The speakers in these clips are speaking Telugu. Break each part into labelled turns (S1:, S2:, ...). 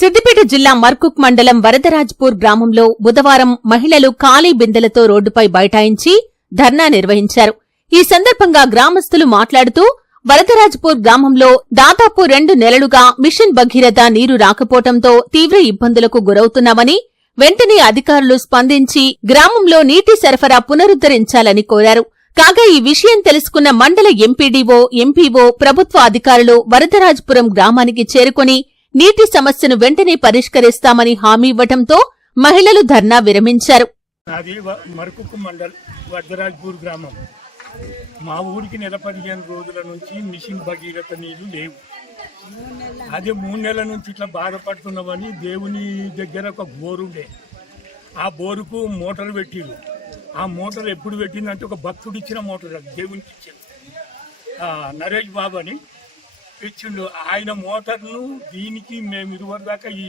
S1: సిద్దిపేట జిల్లా మర్కుక్ మండలం వరదరాజ్పూర్ గ్రామంలో బుధవారం మహిళలు ఖాళీ బిందెలతో రోడ్డుపై బైఠాయించి ధర్నా నిర్వహించారు. ఈ సందర్భంగా గ్రామస్తులు మాట్లాడుతూ వరదరాజ్పూర్ గ్రామంలో దాదాపు రెండు నెలలుగా మిషన్ భగీరథ నీరు రాకపోవడంతో తీవ్ర ఇబ్బందులకు గురవుతున్నామని వెంటనే అధికారులు స్పందించి గ్రామంలో నీటి సరఫరా పునరుద్ధరించాలని కోరారు. కాగా ఈ విషయం తెలుసుకున్న మండల ఎంపీడీఓ ఎంపీఓ ప్రభుత్వ అధికారులు వరదరాజ్పురం గ్రామానికి చేరుకుని నీటి సమస్యను వెంటనే పరిష్కరిస్తామని హామీ ఇవ్వటంతో మహిళలు ధర్నా విరమించారు.
S2: నాది వ- మరకుక్కు మండల్ వడ్డరాజ్పూర్ గ్రామం. మా ఊరికి నెల పదిహేను రోజుల నుంచి మిషన్ భగీరథ నీళ్ళు లేవు. అదే మూడు నెలల నుంచి ఇట్లా బాధపడుతున్నామని దేవుని దగ్గర ఒక బోరు ఉండే. ఆ బోరుకు మోటార్ పెట్టిరు. ఆ మోటార్ ఎప్పుడు పెట్టిందంటే ఒక భక్తుడు ఇచ్చిన మోటార్ దేవునికి ఇచ్చింది నరేష్ బాబు అని ఇచ్చిండు. ఆయన మోటార్ను దీనికి మేము ఇరువరి దాకా ఈ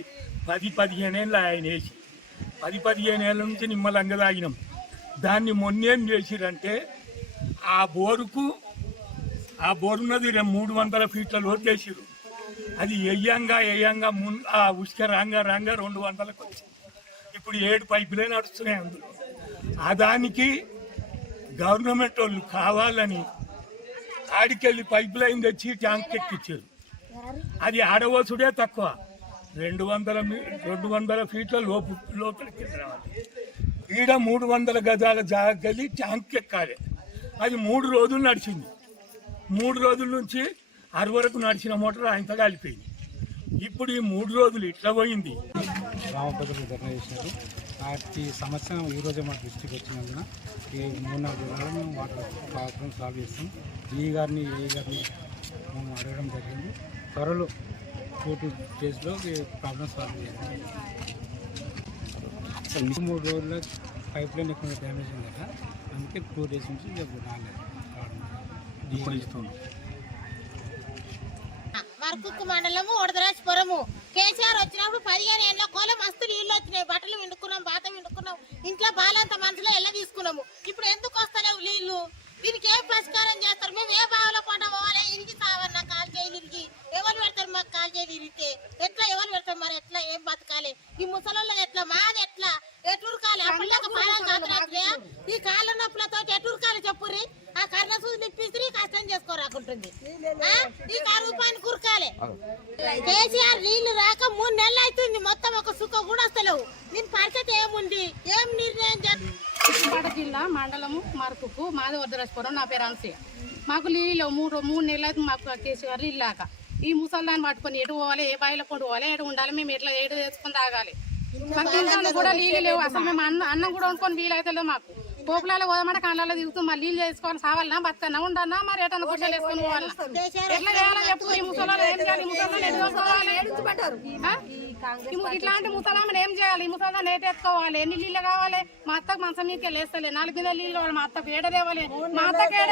S2: పది పదిహేను ఏళ్ళు ఆయన వేసి పది పదిహేను ఏళ్ళ నుంచి నిమ్మలంగా తాగినాం దాన్ని మొన్నేం చేసిరంటే ఆ బోరుకు ఆ బోరున్నది రె- మూడు వందల ఫీట్ల లోటు చేసిరు అది ఎయ్యంగా ఎయ్యంగా మున్ ఆ ఉసుక రాంగా రాంగా రెండు వందలకు వచ్చింది. ఇప్పుడు ఏడు పైపులే నడుస్తున్నాయి అందులో. ఆ దానికి గవర్నమెంట్ వాళ్ళు కావాలని ఆడికెళ్ళి పైప్ లైన్ తెచ్చి ట్యాంక్ ఎక్కించారు అది ఆడవసుడే తక్కువ. రెండు వందల మీ- రెండు వందల ఫీట్ల లోపు లోపలికి రావాలి. ఈడ మూడు వందల గజాల జాగలి ట్యాంక్ ఎక్కాలి. అది మూడు రోజులు నడిచింది. మూడు రోజుల నుంచి అరు వరకు నడిచిన మోటార్ ఆయనతో కాలిపోయింది ఇప్పుడు ఈ మూడు రోజులు ఇట్లా పోయింది.
S3: గ్రామ ప్రజలు ధర్నా చేసినారు వాటి సమస్య ఈ రోజే మా దృష్టికి వచ్చినందున ఈ మూడు నాలుగు రోజుల్లో మేము వాటి ప్రాబ్లం సాల్వ్ చేస్తాం. ఈ గారిని ఏ గారిని మేము అడగడం జరిగింది. త్వరలో టూ టూ డేస్లో ప్రాబ్లం సాల్వ్ చేస్తాం. ఈ మూడు రోజుల్లో పైప్ లైన్ ఎక్కువ డ్యామేజ్ ఉంది? కదా అందుకే టూ డేస్ నుంచి ఇక రాలేదు. ఇప్పుడు ఇస్తున్నాం
S4: మరకుక్కు మండలము వడదరాజపురము కేసీఆర్ వచ్చినప్పుడు పదిహేను ఏళ్ళ కోలం మస్తు నీళ్ళు వచ్చినాయి. బట్టలు విండుకున్నాం బాత విండుకున్నాం. ఇంట్లో బాలంత మనసులో ఎల్ల తీసుకున్నాము? ఇప్పుడు ఎందుకు వస్తలేవు నీళ్ళు దీనికి ఏం పరిష్కారం చేస్తారు? మేము ఏ బావిలో పంట పోవాలి? ఇరిగి సావన్న కాల్ చేయి ఇరిగి ఎవరు పెడతారు మాకు కాల్ చేయి ఇరిగితే ఎట్లా ఎవరు పెడతారు మరి? ఎట్లా? ఏం బతకాలి? ఈ ముసలి ఎట్లా? మాది ఎట్లా? ఎట్లు కాలి అప్పుడు ఈ కాళ్ళ నొప్పుల చేసుకోరాకుంటుంది? ఈ పని కురకాలి. కేసీఆర్ నీళ్ళు రాక మూడు నెలలు అవుతుంది. మొత్తం ఒక సుఖ కూడా వస్తలేవు. దీని పరిస్థితి ఏముంది? ఏం నిర్ణయం
S5: సిద్దిపేట జిల్లా మండలము మరపుకు మాది వద్దరాజపురం నా పేరు అనసూయ. మాకు నీళ్ళు మూడు మూడు నెలలు అయితే మాకు కేసీఆర్ నీళ్ళు లేక ఈ ముసల్దాన్ని పట్టుకొని ఎటు పోవాలి? ఏ బాయిలో కొడు పోవాలి? ఎటు ఉండాలి? మేము ఎట్లా ఏడు చేసుకొని తాగాలి? కూడా నీళ్ళు లేవు. అసలు మేము అన్నం అన్నం కూడా వండుకొని వీలైతే మాకు. పోపులలో పోదామంటే కళ్ళలో దిగుతూ మళ్ళీ నీళ్ళు చేసుకోవాలి సావాలన్నా బతకన్నా ఉండన్నా మరి ఎటన్నా గుడ్డలు వేసుకొని పోవాలన్నా ఎట్లా చేయాలో చెప్పు ఈ ముసలాలు ఏం చేయాలి? ముసలాలు ఇట్లాంటి ముసలామని ఏం చేయాలి? ఈ ముసలాన్ని ఏట ఎత్తుకోవాలి? ఎన్ని నీళ్ళు కావాలి? మా అత్తకు మంచం మీదకి లేస్తలే నాలుగు మీద నీళ్ళు మా అత్తకు ఏడ తేవాలి? మా అత్తకు ఏడ